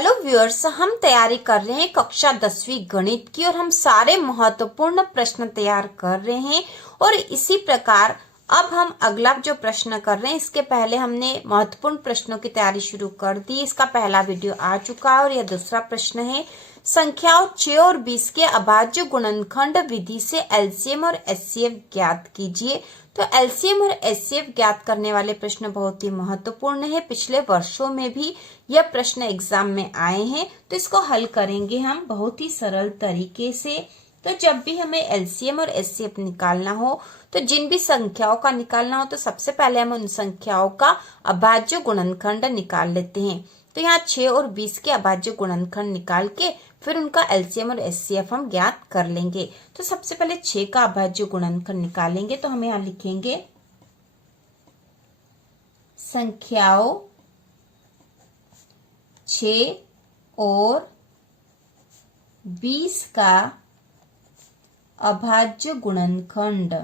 Hello viewers, हम तैयारी कर रहे हैं कक्षा 10वीं गणित की और हम सारे महत्वपूर्ण प्रश्न तैयार कर रहे हैं। और इसी प्रकार अब हम अगला जो प्रश्न कर रहे हैं, इसके पहले हमने महत्वपूर्ण प्रश्नों की तैयारी शुरू कर दी। इसका पहला वीडियो आ चुका है और यह दूसरा प्रश्न है। संख्याओं 6 और 20 के अभाज्य गुणनखंड विधि से एलसीएम और एचसीएफ ज्ञात कीजिए। तो एलसीएम और एचसीएफ ज्ञात करने वाले प्रश्न बहुत ही महत्वपूर्ण है। पिछले वर्षों में भी यह प्रश्न एग्जाम में आए हैं, तो इसको हल करेंगे हम बहुत ही सरल तरीके से। तो जब भी हमें एलसीएम और एचसीएफ निकालना हो, तो जिन भी संख्याओं का निकालना हो, तो सबसे पहले हम उन संख्याओं का अभाज्य गुणनखंड निकाल लेते हैं। तो यहाँ 6 और 20 के अभाज्य गुणनखंड निकाल के फिर उनका एलसीएम और एचसीएफ हम ज्ञात कर लेंगे। तो सबसे पहले 6 का अभाज्य गुणनखंड निकालेंगे, तो हम यहाँ लिखेंगे संख्याओं 6 और 20 का अभाज्य गुणनखंड।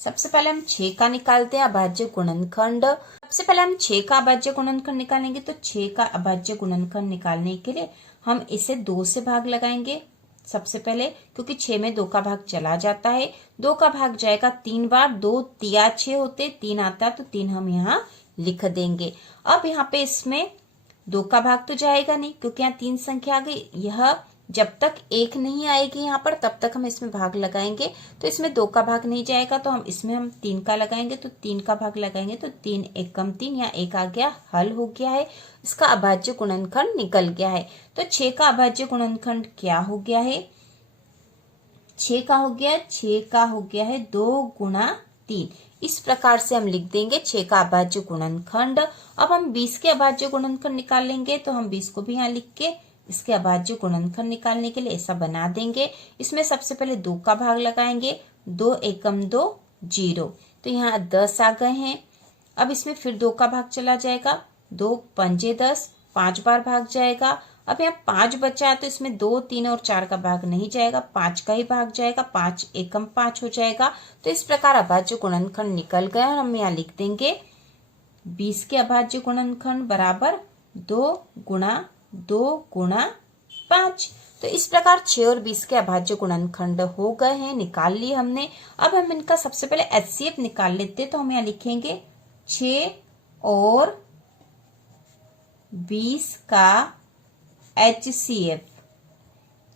सबसे पहले हम 6 का निकालते हैं अभाज्य गुणनखंड। सबसे पहले हम 6 का अभाज्य गुणनखंड निकालेंगे, तो 6 का अभाज्य गुणनखंड निकालने के लिए हम इसे 2 से भाग लगाएंगे। सबसे पहले क्योंकि 6 में 2 का भाग चला जाता है, 2 का भाग जाएगा 3 बार, 2 तिया 6 होते, 3 आता है तो 3 हम यहाँ लिख देंगे। अब यहाँ पे इसमें 2 का भाग तो जाएगा नहीं, क्योंकि यहाँ 3 संख्या आ गई। यह जब तक 1 नहीं आएगी यहाँ पर, तब तक हम इसमें भाग लगाएंगे। तो इसमें 2 का भाग नहीं जाएगा, तो हम इसमें 3 का लगाएंगे। तो 3 का भाग लगाएंगे तो 3 एकम 3, यहाँ 1 आ गया, हल हो गया है। इसका अभाज्य गुणनखंड निकल गया है। तो 6 का अभाज्य गुणनखंड क्या हो गया है? 6 का हो गया है 2 गुणा 3। इस प्रकार से हम लिख देंगे 6 का अभाज्य गुणनखंड। अब हम 20 के अभाज्य गुणनखंड निकालेंगे, तो हम 20 को भी यहाँ लिख के इसके अभाज्य गुणनखंड निकालने के लिए ऐसा बना देंगे। इसमें सबसे पहले 2 का भाग लगाएंगे, 2 एकम 2 0, तो यहाँ 10 आ गए हैं। अब इसमें फिर 2 का भाग चला जाएगा, 2 पंजे 10, 5 बार भाग जाएगा। अब यहाँ 5 बचा है, तो इसमें 2, 3 और 4 का भाग नहीं जाएगा, 5 का ही भाग जाएगा, 5 एकम 5 हो जाएगा। तो इस प्रकार अभाज्य गुणनखंड निकल गया और हम यहाँ लिख देंगे 20 के अभाज्य गुणनखंड बराबर 2 गुणा 5। तो इस प्रकार 6 और 20 के अभाज्य गुणनखंड हो गए हैं, निकाल लिए हमने। अब हम इनका सबसे पहले एचसीएफ निकाल लेते हैं, तो हम यहाँ लिखेंगे 6 और 20 का एचसीएफ।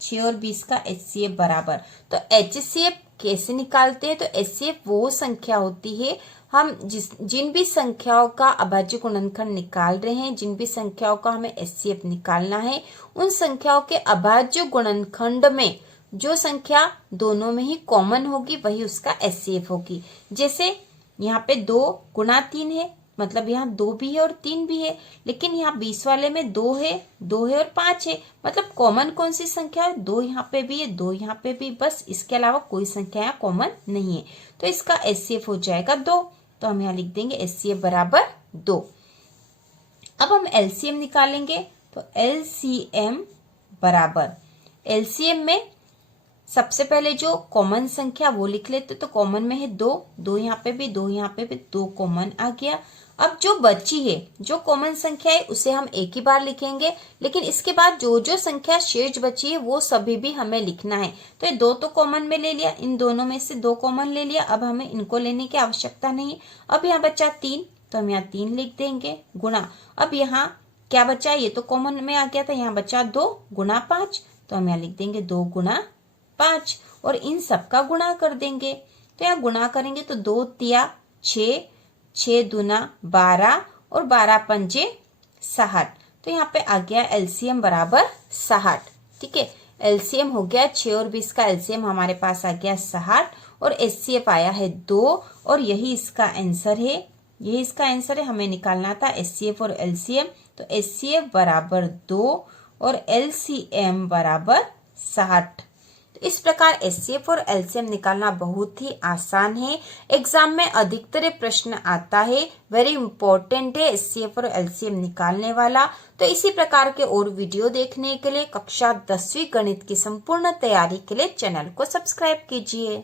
6 और 20 का एचसीएफ बराबर, तो एचसीएफ कैसे निकालते हैं? तो एचसीएफ वो संख्या होती है, हम जिन भी संख्याओं का अभाज्य गुणनखंड निकाल रहे हैं, जिन भी संख्याओं का हमें एचसीएफ निकालना है, उन संख्याओं के अभाज्य गुणनखंड में जो संख्या दोनों में ही कॉमन होगी वही उसका एचसीएफ होगी। जैसे यहाँ पे 2 गुणा 3 है, मतलब यहाँ 2 भी है और 3 भी है, लेकिन यहाँ 20 वाले में 2 है और 5 है, मतलब कॉमन कौन सी संख्या है? 2 यहाँ पे भी है, 2 यहाँ पे भी, बस इसके अलावा कोई संख्या यहाँ कॉमन नहीं है। तो इसका एचसीएफ हो जाएगा 2, तो हम यहाँ लिख देंगे एचसीएफ बराबर 2। अब हम एलसीएम निकालेंगे, तो एलसीएम बराबर, एलसीएम में सबसे पहले जो कॉमन संख्या वो लिख लेते, तो कॉमन में है 2 यहाँ पे भी, 2 यहाँ पे भी, 2 कॉमन आ गया। अब जो बची है, जो कॉमन संख्या है, उसे हम एक ही बार लिखेंगे, लेकिन इसके बाद जो संख्या शेष बची है वो सभी भी हमें लिखना है। तो ये 2 तो कॉमन में ले लिया, इन दोनों में से 2 कॉमन ले लिया, अब हमें इनको लेने की आवश्यकता नहीं। अब यहाँ बचा 3, तो हम यहाँ 3 लिख देंगे, गुणा, अब यहाँ क्या बचा? ये तो कॉमन में आ गया था, यहाँ बचा 2 गुणा 5, तो हम यहाँ लिख देंगे 2 गुणा 5 और इन सब का गुणा कर देंगे। तो यहाँ गुणा करेंगे तो 2 तिया 6, 6 दूना 12 और 12 पंजे 60। तो यहाँ पे आ गया एलसीएम बराबर 60। ठीक है, एलसीएम हो गया 6 और 20 का एलसीएम हमारे पास आ गया 60 और एचसीएफ आया है 2 और यही इसका आंसर है। हमें निकालना था एचसीएफ और एलसीएम, तो एचसीएफ बराबर 2 और एलसीएम बराबर 60। तो इस प्रकार एचसीएफ और एलसीएम निकालना बहुत ही आसान है। एग्जाम में अधिकतर प्रश्न आता है, वेरी इंपॉर्टेंट है एचसीएफ और एलसीएम निकालने वाला। तो इसी प्रकार के और वीडियो देखने के लिए कक्षा 10वीं गणित की संपूर्ण तैयारी के लिए चैनल को सब्सक्राइब कीजिए।